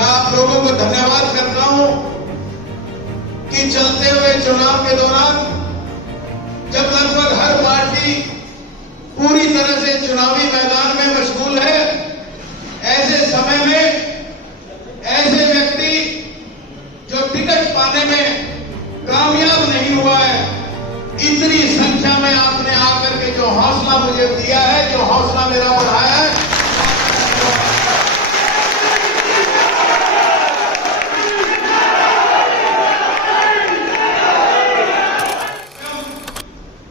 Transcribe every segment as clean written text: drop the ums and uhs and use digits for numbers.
मैं आप लोगों को धन्यवाद करता हूं कि चलते हुए चुनाव के दौरान जब लगभग हर पार्टी पूरी तरह से चुनावी मैदान में मशगूल है, ऐसे समय में ऐसे व्यक्ति जो टिकट पाने में कामयाब नहीं हुआ है, इतनी संख्या में आपने आकर के जो हौसला मुझे दिया है, जो हौसला मेरा बढ़ाया है,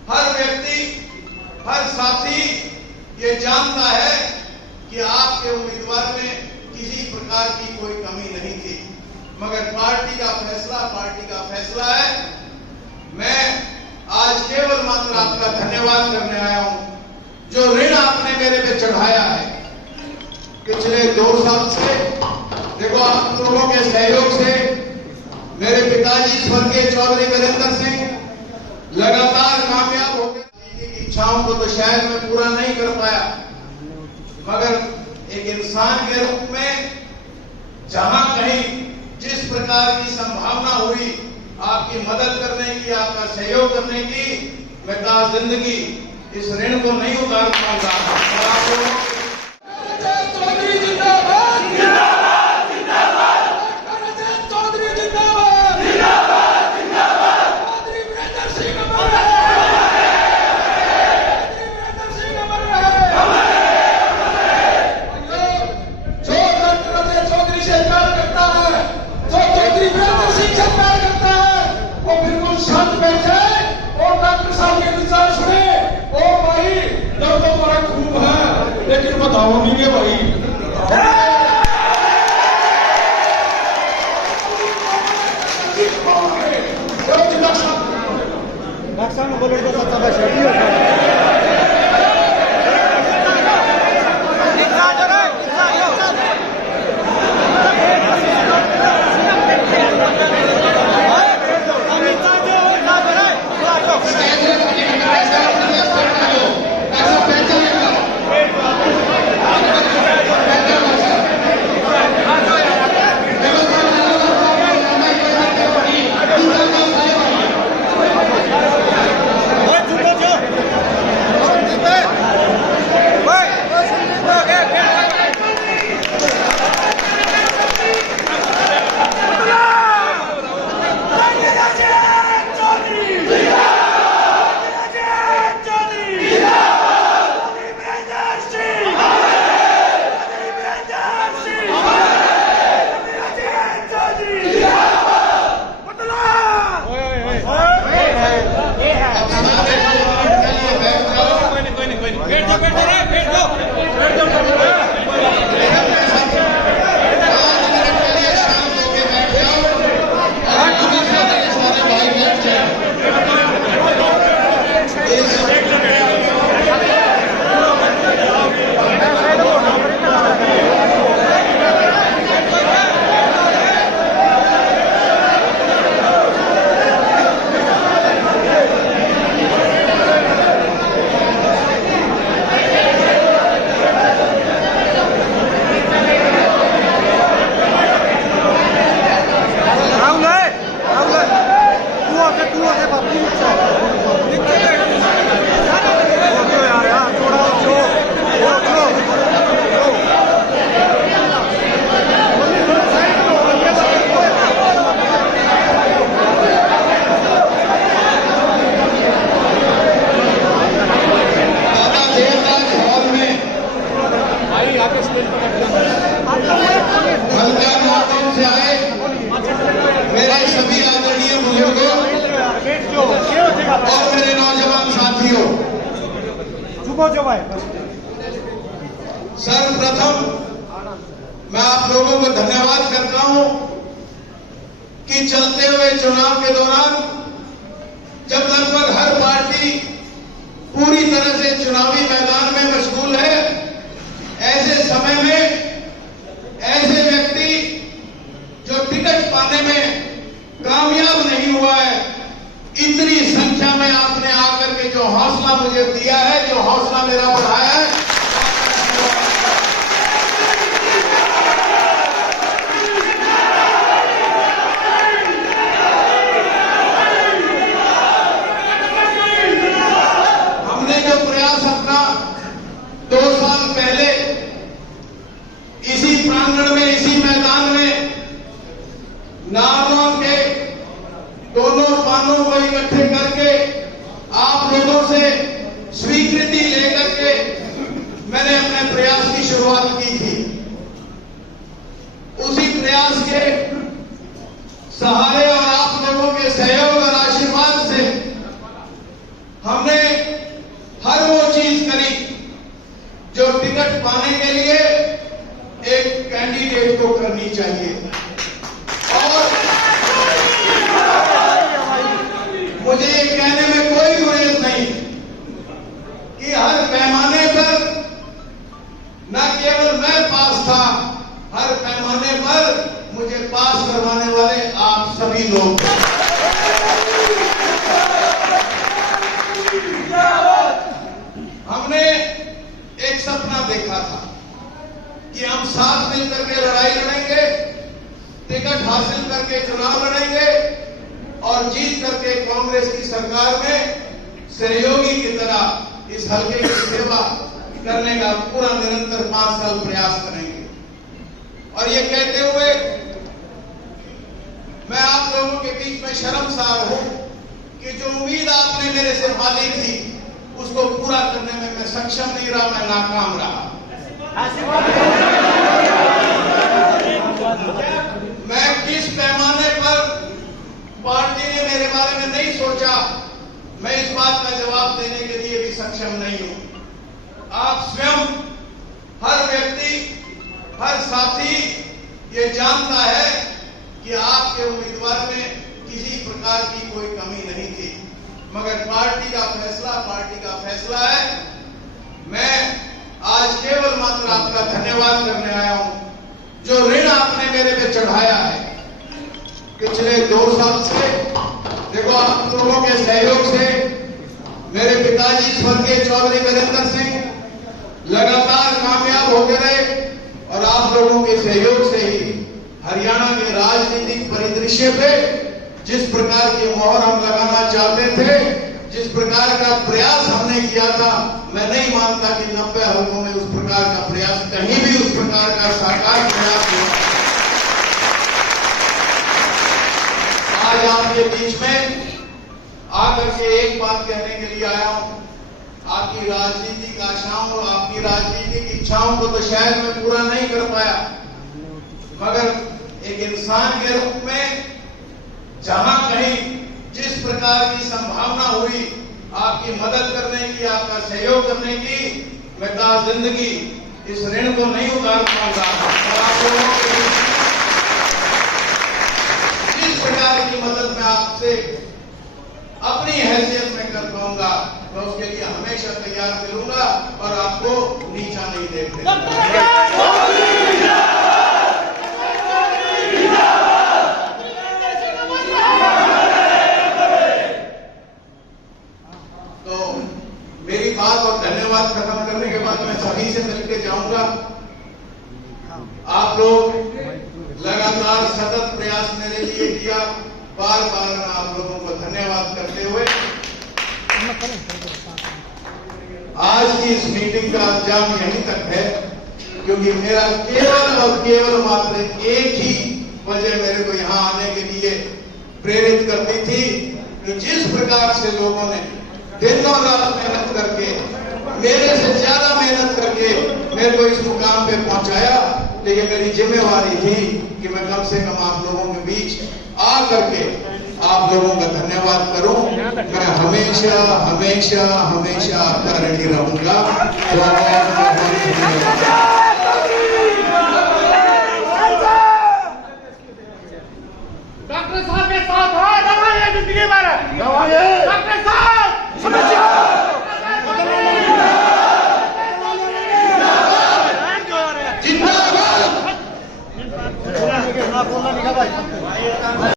हर व्यक्ति, हर साथी ये जानता है कि आपके उम्मीदवार में किसी प्रकार की कोई कमी नहीं थी, मगर पार्टी का फैसला है। मैं आज केवल मात्र आपका धन्यवाद करने आया हूं। जो ऋण आपने मेरे पे चढ़ाया है पिछले 2 साल से, देखो आप लोगों के सहयोग से मेरे पिताजी स्वर्गीय चौधरी वीरेंद्र सिंह लगातार कामयाब हो गए। इच्छाओं को तो शायद मैं पूरा नहीं कर पाया, मगर एक इंसान के रूप में जहां कहीं जिस प्रकार की संभावना हुई आपकी मदद करने की, आपका सहयोग करने की, मैं कहा जिंदगी इस ऋण को नहीं उतार पाऊंगा। और आप लोगों लेकिन बताओगी कि भाई बोलो मेरे सभी आदरणीय बुजुर्गों और मेरे नौजवान साथियों, सर्वप्रथम मैं आप लोगों को धन्यवाद करता हूं कि चलते हुए चुनाव के दौरान जब लगभग हर पार्टी पूरी तरह से चुनावी मैदान में मशगूल है, ऐसे समय में ऐसे व्यक्ति जो टिकट पाने में कामयाब नहीं हुआ है, इतनी संख्या में आपने आकर के जो हौसला मुझे दिया है, जो हौसला मेरा बढ़ाया है, प्रांगण में, इसी मैदान में नारों के दोनों पानों को इकट्ठे करके आप लोगों से स्वीकृति लेकर के मैंने अपने प्रयास की शुरुआत की थी। उसी प्रयास के सहारे और आप लोगों के सहयोग और आशीर्वाद से हमने हर वो चीज करी जो टिकट पाने के लिए एक कैंडिडेट को करनी चाहिए। और मुझे ये कहने में कोई गुरेज नहीं कि हर पैमाने पर न केवल मैं पास था, हर पैमाने पर मुझे पास करवाने वाले आप सभी लोग। हमने एक सपना देखा था कि हम साथ मिलकर के लड़ाई लड़ेंगे, टिकट हासिल करके चुनाव लड़ेंगे और जीत करके कांग्रेस की सरकार में सहयोगी की तरह इस हल्के की सेवा करने का पूरा निरंतर 5 साल प्रयास करेंगे। और ये कहते हुए मैं आप लोगों के बीच में शर्मसार हूं कि जो उम्मीद आपने मेरे से पाली थी उसको पूरा करने में मैं सक्षम नहीं रहा, मैं नाकाम रहा। मैं किस पैमाने पर पार्टी ने मेरे बारे में नहीं सोचा, मैं इस बात का जवाब देने के लिए भी सक्षम नहीं हूं। आप स्वयं, हर व्यक्ति, हर साथी ये जानता है कि आपके उम्मीदवार में किसी प्रकार की कोई कमी नहीं थी, मगर पार्टी का फैसला है। मैं आज केवल मात्र आपका धन्यवाद करने आया हूं, जो ऋण आपने मेरे पे चढ़ाया है पिछले 2 साल से। देखो, आप लोगों के सहयोग से मेरे पिताजी स्वर्गीय चौधरी वीरेंद्र सिंह लगातार कामयाब होते रहे और आप लोगों के सहयोग से ही हरियाणा के राजनीतिक परिदृश्य पे जिस प्रकार की मोहर हम लगाना चाहते थे, जिस प्रकार का प्रयास हमने किया था, मैं नहीं मानता कि 90 हल्कों में उस प्रकार का प्रयास, कहीं भी उस प्रकार का साकार प्रयास हुआ। आज आपके बीच में आकर के एक बात कहने के लिए आया हूं। आपकी राजनीतिक आशाओं और आपकी राजनीतिक इच्छाओं को तो शायद मैं पूरा नहीं कर पाया, मगर एक इंसान के रूप में जहां कहीं जिस प्रकार की संभावना हुई आपकी मदद करने की, आपका सहयोग करने की, मैं कहा जिंदगी इस ऋण को नहीं उतार पाऊंगा। और आप लोगों की जिस प्रकार की मदद मैं आपसे अपनी हैसियत में कर पाऊंगा, मैं उसके लिए हमेशा तैयार मिलूंगा और आपको नीचा नहीं देखने तो मेरी बात और धन्यवाद खत्म करने के बाद मैं सभी से मिलकर जाऊंगा। आप लोग लगातार सतत प्रयास मेरे लिए किया, बार बार मैं आप लोगों को धन्यवाद करते हुए आज की इस मीटिंग का अंजाम यहीं तक है, क्योंकि मेरा केवल और केवल मात्र एक ही वजह मेरे को यहाँ आने के लिए प्रेरित करती थी कि जिस प्रकार से लोगों ने दिन और रात मेहनत करके, मेरे से ज्यादा मेहनत करके मेरे को इस मुकाम पे पहुंचाया, लेकिन मेरी जिम्मेवारी थी कि मैं कम से कम आप लोगों के बीच आ करके आप लोगों का धन्यवाद करूं। मैं हमेशा हमेशा हमेशा आपका ऋणी रहूंगा। डॉक्टर साहब के साथ है, दवाइयां जिंदगी भर, डॉक्टर साहब समझिए। जिंदाबाद।